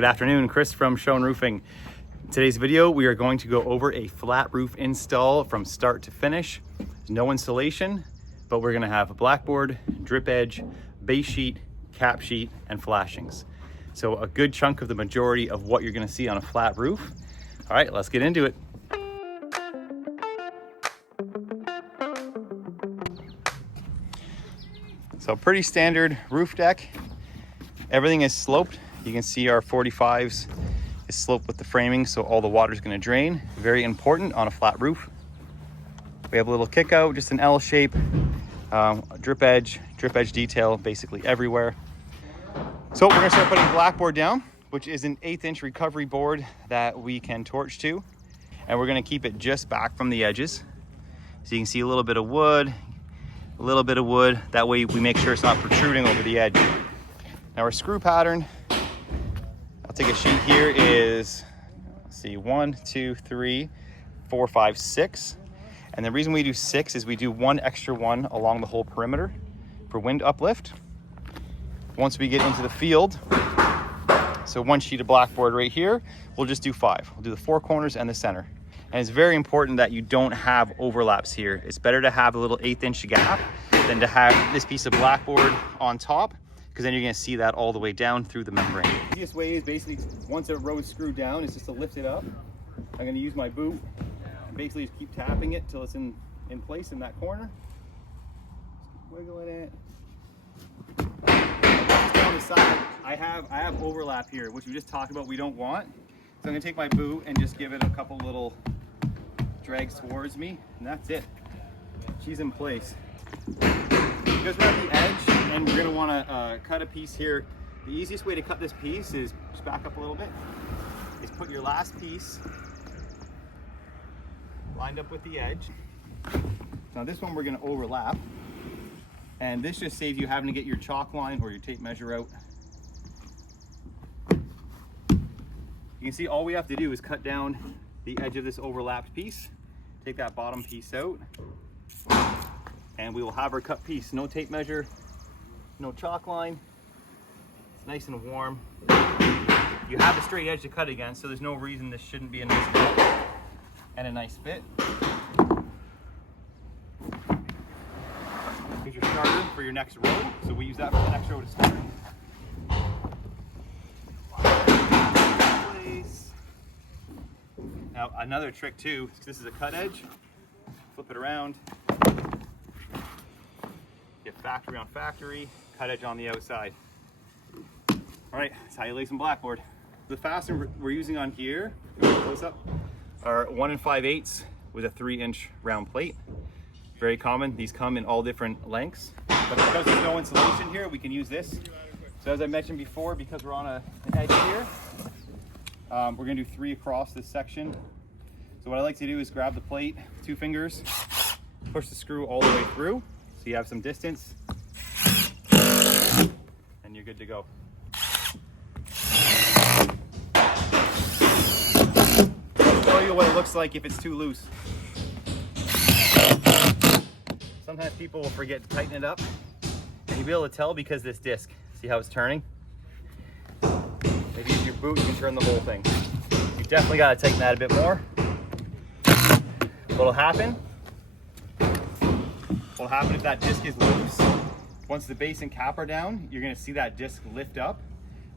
Good afternoon, Chris from Schoen Roofing. In today's video, we are going to go over a flat roof install from start to finish. There's no insulation, but we're gonna have a blackboard, drip edge, base sheet, cap sheet, and flashings. So a good chunk of the majority of what you're gonna see on a flat roof. All right, let's get into it. So pretty standard roof deck. Everything is sloped. You can see our 45s is sloped with the framing, so all the water is going to drain. Very important on a flat roof. We have a little kick out, just an L shape, drip edge detail basically everywhere. So we're going to start putting blackboard down, which is an 1/8 inch recovery board that we can torch to, and we're going to keep it just back from the edges. So you can see a little bit of wood, that way we make sure it's not protruding over the edge. Now our screw pattern, I'll take a sheet here, is, let's see, 1, 2, 3, 4, 5, 6. And the reason we do 6 is we do one extra one along the whole perimeter for wind uplift. Once we get into the field, so one sheet of blackboard right here, we'll just do 5. We'll do the 4 corners and the center. And it's very important that you don't have overlaps here. It's better to have a little 1/8 inch gap than to have this piece of blackboard on top, because then you're going to see that all the way down through the membrane. The easiest way is basically, once a row is screwed down, is just to lift it up. I'm going to use my boot and basically just keep tapping it till it's in place in that corner. Just wiggling it. Down the side, I have overlap here, which we just talked about we don't want. So I'm going to take my boot and just give it a couple little drags towards me, and that's it. She's in place. Because we're at the edge and we're going to want to cut a piece here, the easiest way to cut this piece is, just back up a little bit, is put your last piece lined up with the edge. Now this one we're going to overlap, and this just saves you having to get your chalk line or your tape measure out. You can see all we have to do is cut down the edge of this overlapped piece, take that bottom piece out, and we will have our cut piece. No tape measure, no chalk line. It's nice and warm. You have a straight edge to cut against, so there's no reason this shouldn't be a nice cut and a nice fit. Here's your starter for your next row. So we use that for the next row to start. Now another trick too, this is a cut edge. Flip it around. Get factory on factory, cut edge on the outside. All right, that's how you lay some blackboard. The fastener we're using on here, close up, are 1 5/8 with a 3-inch round plate. Very common. These come in all different lengths, but because there's no insulation here, we can use this. So as I mentioned before, because we're on an edge here, we're gonna do 3 across this section. So what I like to do is grab the plate, 2 fingers, push the screw all the way through, so you have some distance, and you're good to go. I'll show you what it looks like if it's too loose. Sometimes people will forget to tighten it up, and you'll be able to tell because this disc, see how it's turning? If you use your boot, you can turn the whole thing. You definitely got to tighten that a bit more. What'll happen if that disc is loose, once the base and cap are down, you're going to see that disc lift up,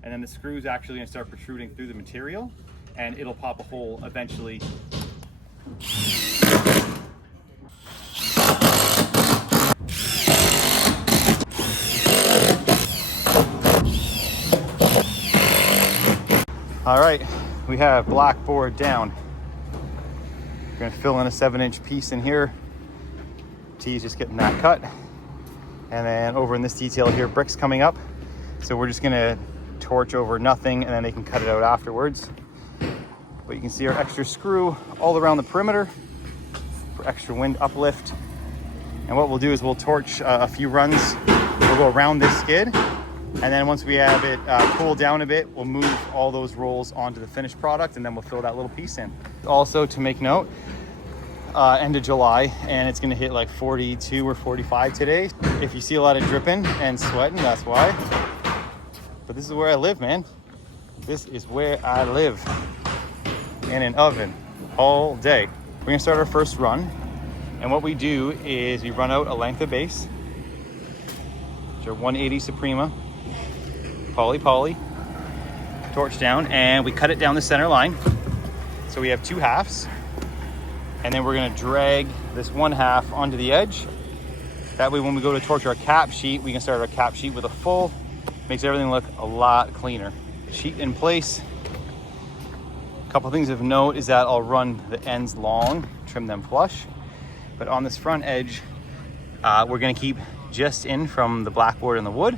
and then the screw is actually going to start protruding through the material, and it'll pop a hole eventually. All right, we have blackboard down. We're gonna fill in a 7-inch piece in here. T's just getting that cut. And then over in this detail here, bricks coming up. So we're just gonna torch over nothing, and then they can cut it out afterwards. But you can see our extra screw all around the perimeter for extra wind uplift. And what we'll do is we'll torch a few runs. We'll go around this skid. And then once we have it cool down a bit, we'll move all those rolls onto the finished product, and then we'll fill that little piece in. Also to make note, end of July, and it's gonna hit like 42 or 45 today. If you see a lot of dripping and sweating, that's why. But this is where I live, man. This is where I live, in an oven all day. We're gonna start our first run. And what we do is we run out a length of base, which are 180 Soprema, poly, torch down, and we cut it down the center line. So we have 2 halves, and then we're gonna drag this 1 half onto the edge. That way when we go to torch our cap sheet, we can start our cap sheet with a full, makes everything look a lot cleaner. Sheet in place. A couple things of note is that I'll run the ends long, trim them flush. But on this front edge, we're gonna keep just in from the blackboard and the wood.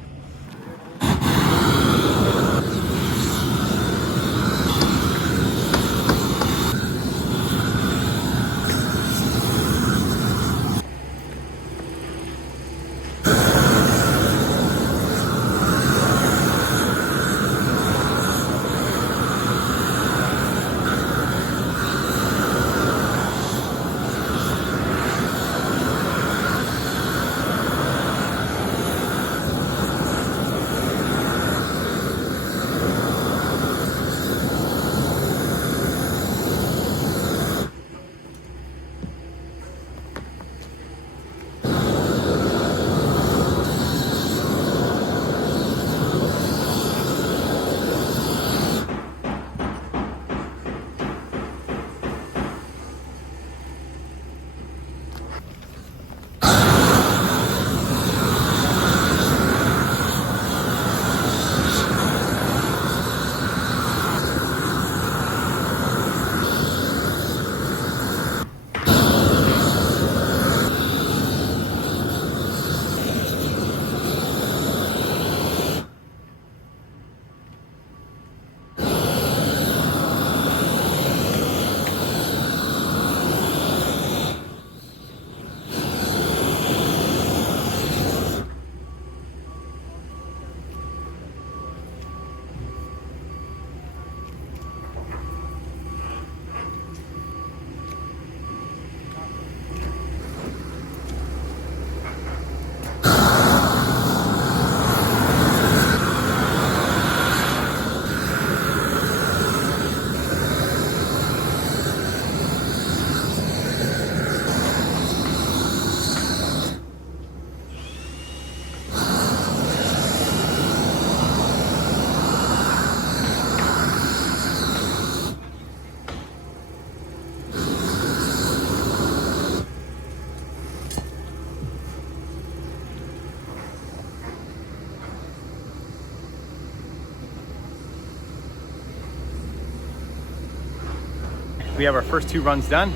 We have our first 2 runs done,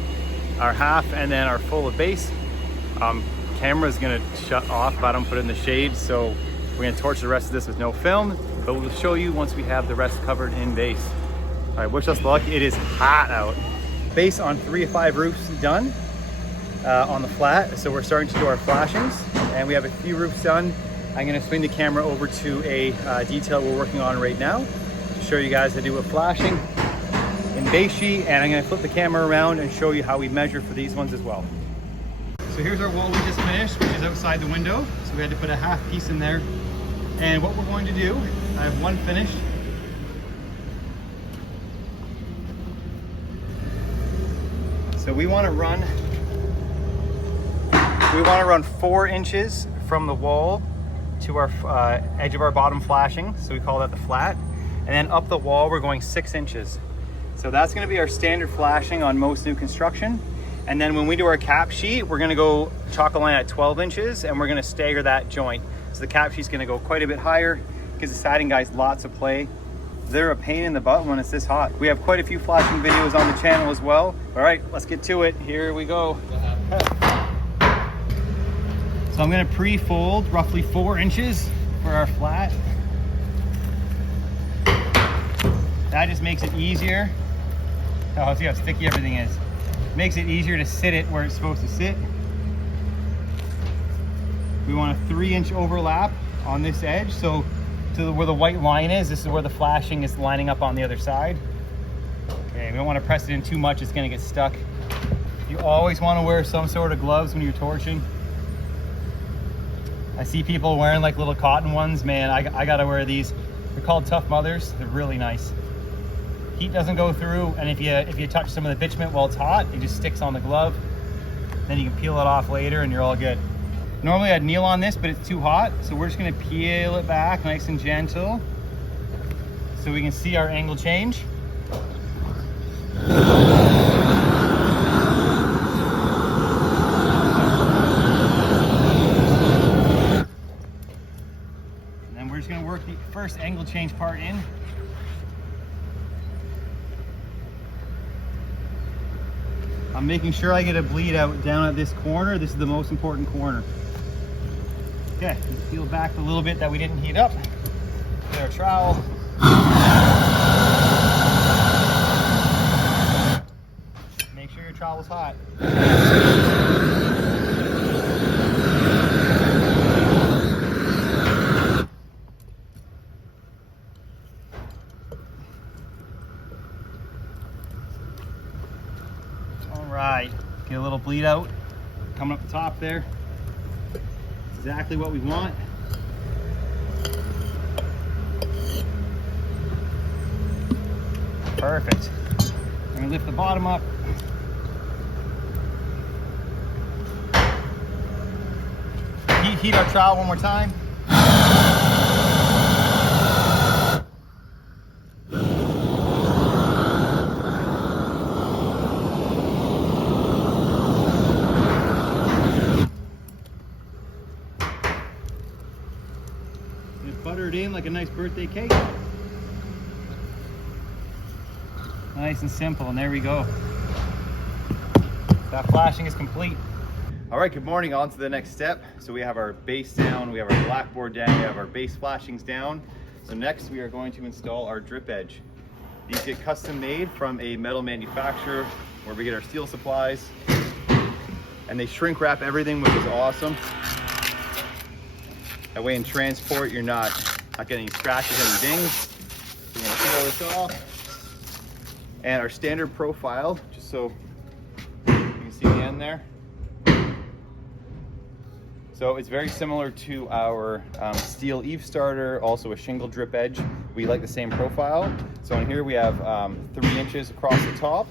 our half and then our full of base. Camera's gonna shut off if I don't put it in the shade, so we're gonna torch the rest of this with no film, but we'll show you once we have the rest covered in base. All right, wish us luck. It is hot out. Base on 3 of 5 roofs done on the flat, so we're starting to do our flashings, and we have a few roofs done. I'm gonna swing the camera over to a detail we're working on right now to show you guys how to do a flashing in base sheet, and I'm gonna flip the camera around and show you how we measure for these ones as well. So here's our wall we just finished, which is outside the window. So we had to put a half piece in there. And what we're going to do, I have one finished. So we want to run 4 inches from the wall to our edge of our bottom flashing. So we call that the flat. And then up the wall, we're going 6 inches. So that's gonna be our standard flashing on most new construction. And then when we do our cap sheet, we're gonna go chalk a line at 12 inches and we're gonna stagger that joint. So the cap sheet's gonna go quite a bit higher, gives the siding guys lots of play. They're a pain in the butt when it's this hot. We have quite a few flashing videos on the channel as well. All right, let's get to it. Here we go. So I'm gonna pre-fold roughly 4 inches for our flat. That just makes it easier. Oh, see how sticky everything is. Makes it easier to sit it where it's supposed to sit. We want a 3-inch overlap on this edge. So to where the white line is, this is where the flashing is lining up on the other side. Okay, we don't want to press it in too much, it's gonna get stuck. You always want to wear some sort of gloves when you're torching. I see people wearing like little cotton ones. Man, I gotta wear these. They're called Tough Mothers. They're really nice. Heat doesn't go through, and if you touch some of the bitumen while it's hot, it just sticks on the glove. Then you can peel it off later and you're all good. Normally I'd kneel on this, but it's too hot, so we're just gonna peel it back nice and gentle so we can see our angle change. And then we're just gonna work the first angle change part in. I'm making sure I get a bleed out down at this corner. This is the most important corner. Okay, let's peel back a little bit that we didn't heat up. Get our trowel. Make sure your trowel's hot. Right, get a little bleed out coming up the top there. Exactly what we want. Perfect. I'm gonna lift the bottom up. Heat our trowel one more time. Butter it in like a nice birthday cake. Nice and simple, and there we go. That flashing is complete. All right, good morning. On to the next step. So we have our base down, we have our blackboard down, we have our base flashings down. So next we are going to install our drip edge. These get custom made from a metal manufacturer where we get our steel supplies, and they shrink wrap everything, which is awesome. That way in transport, you're not getting any scratches, any dings. We're gonna peel this off. And our standard profile, just so you can see the end there. So it's very similar to our steel eave starter, also a shingle drip edge. We like the same profile. So in here we have 3 inches across the top.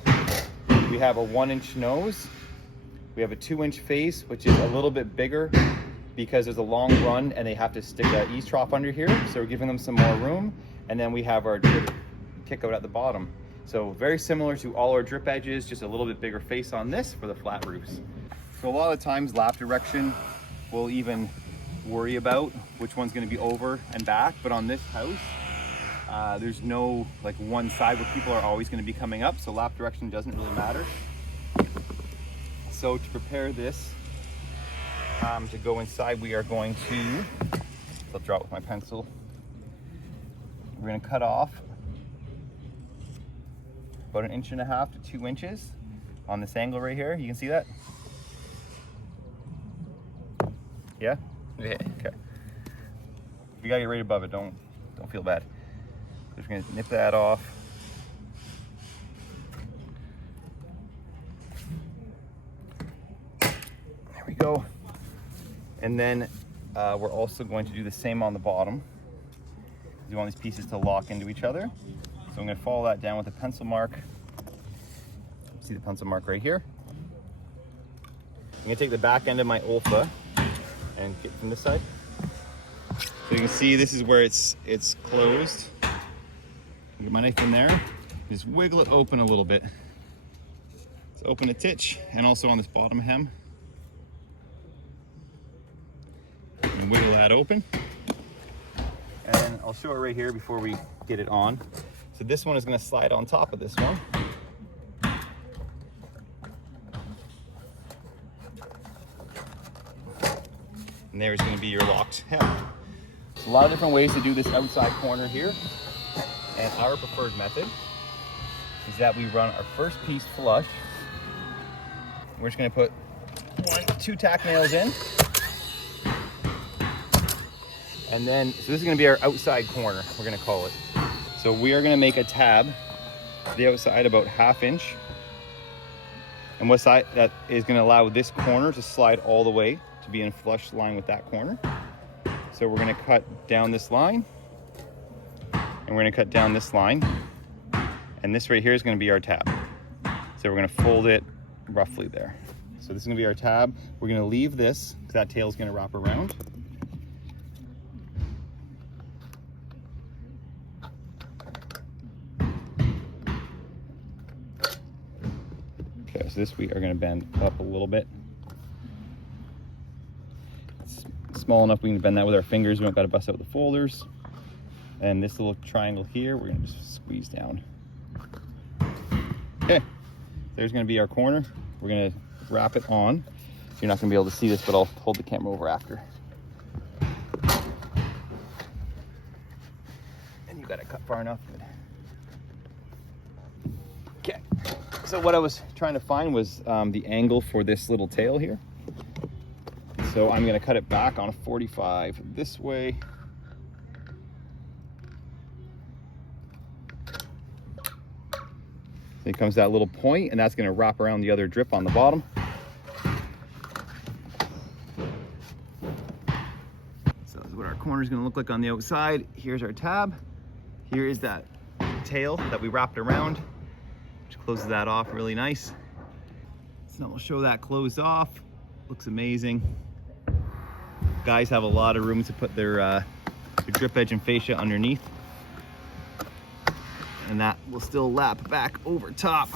We have a 1-inch nose. We have a 2-inch face, which is a little bit bigger because there's a long run and they have to stick an eaves trough under here. So we're giving them some more room. And then we have our drip kick out at the bottom. So very similar to all our drip edges, just a little bit bigger face on this for the flat roofs. So a lot of times lap direction we'll even worry about which one's gonna be over and back. But on this house, there's no like one side where people are always gonna be coming up. So lap direction doesn't really matter. So to prepare this, to go inside, we are going to, I'll draw it with my pencil. We're gonna cut off about 1.5 to 2 inches on this angle right here. You can see that? Yeah? Yeah. Okay. You gotta get right above it, don't feel bad. Just gonna nip that off. There we go. And then we're also going to do the same on the bottom. We want these pieces to lock into each other. So I'm going to follow that down with a pencil mark. See the pencil mark right here. I'm going to take the back end of my Olfa and get from this side. So you can see this is where it's closed. Get my knife in there. Just wiggle it open a little bit. Let's open a titch, and also on this bottom hem. And wiggle that open. And then I'll show it right here before we get it on. So this one is going to slide on top of this one. And there's going to be your locked hem. There's a lot of different ways to do this outside corner here. And our preferred method is that we run our first piece flush. We're just going to put 2 tack nails in. And then, so this is gonna be our outside corner, we're gonna call it. So we are gonna make a tab to the outside about 1/2 inch. And what side that is gonna allow this corner to slide all the way to be in flush line with that corner. So we're gonna cut down this line. and we're gonna cut down this line. And this right here is gonna be our tab. So we're gonna fold it roughly there. So this is gonna be our tab. We're gonna leave this, because that tail is gonna wrap around. Okay, so this we are gonna bend up a little bit. It's small enough we can bend that with our fingers. We don't gotta bust out the folders. And this little triangle here, we're gonna just squeeze down. Okay, there's gonna be our corner. We're gonna wrap it on. So you're not gonna be able to see this, but I'll hold the camera over after. And you got it cut far enough. Okay, so what I was trying to find was the angle for this little tail here. So I'm gonna cut it back on a 45 this way. Here comes that little point, and that's going to wrap around the other drip on the bottom. So this is what our corner is going to look like on the outside. Here's our tab. Here is that tail that we wrapped around, which closes that off really nice. So we'll show that closed off. Looks amazing. Guys have a lot of room to put their drip edge and fascia underneath. And that will still lap back over top.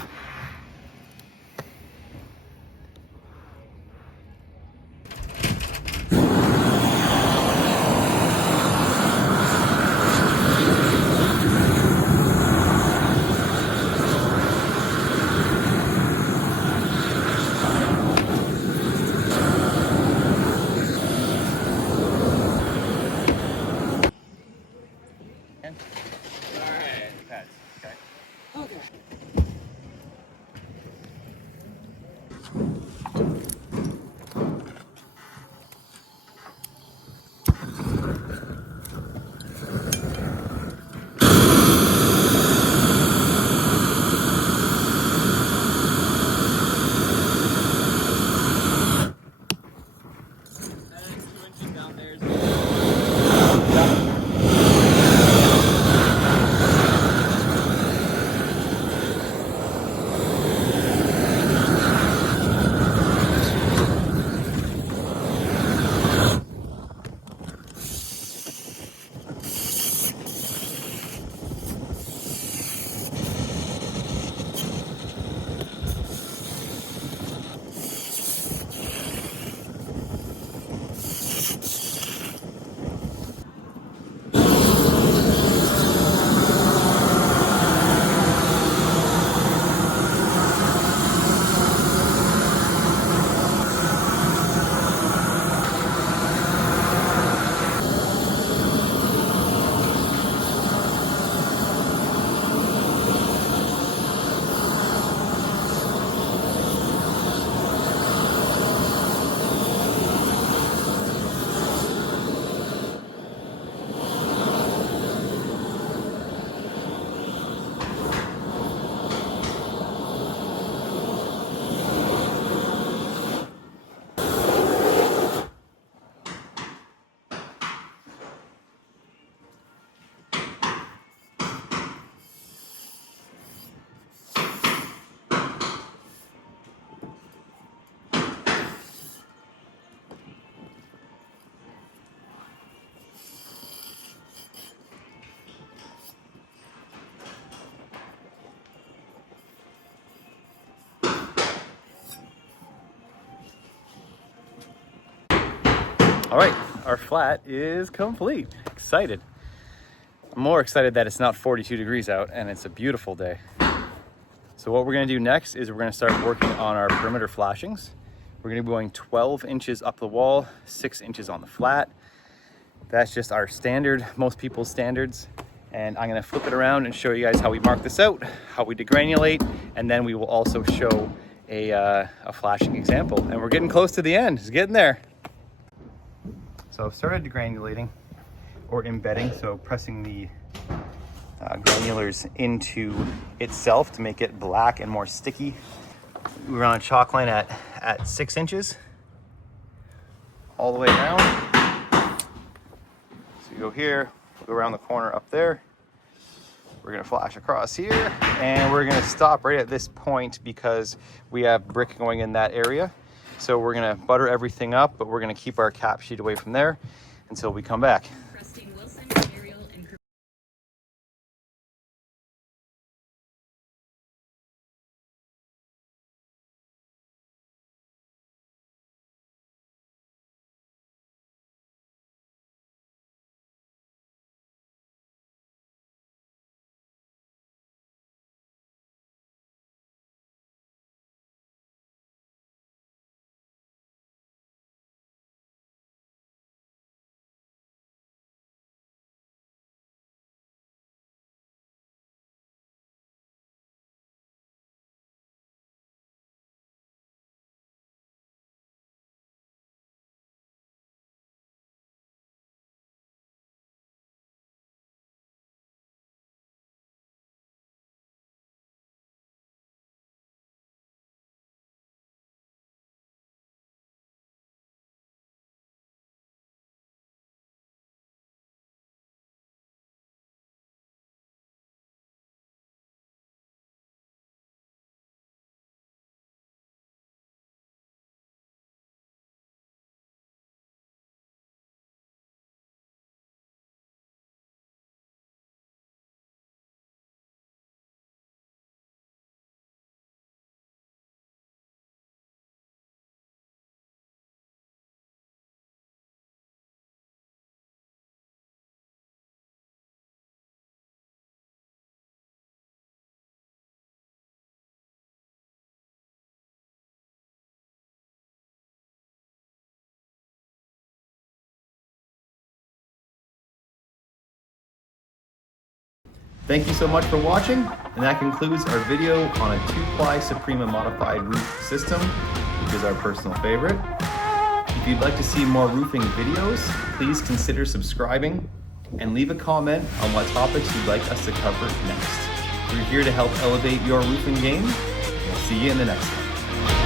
All right, our flat is complete. Excited. I'm more excited that it's not 42 degrees out and it's a beautiful day. So what we're gonna do next is we're gonna start working on our perimeter flashings. We're gonna be going 12 inches up the wall, 6 inches on the flat. That's just our standard, most people's standards. And I'm gonna flip it around and show you guys how we mark this out, how we degranulate, and then we will also show a flashing example. And we're getting close to the end, it's getting there. So I've started degranulating or embedding, so pressing the granulars into itself to make it black and more sticky. We run a chalk line at 6 inches all the way around. So you go here, go around the corner up there, We're gonna flash across here, and we're gonna stop right at this point because we have brick going in that area. So we're gonna butter everything up, but we're gonna keep our cap sheet away from there until we come back. Thank you so much for watching, and that concludes our video on a Two-Ply Soprema modified roof system, which is our personal favorite. If you'd like to see more roofing videos, please consider subscribing and leave a comment on what topics you'd like us to cover next. We're here to help elevate your roofing game. We'll see you in the next one.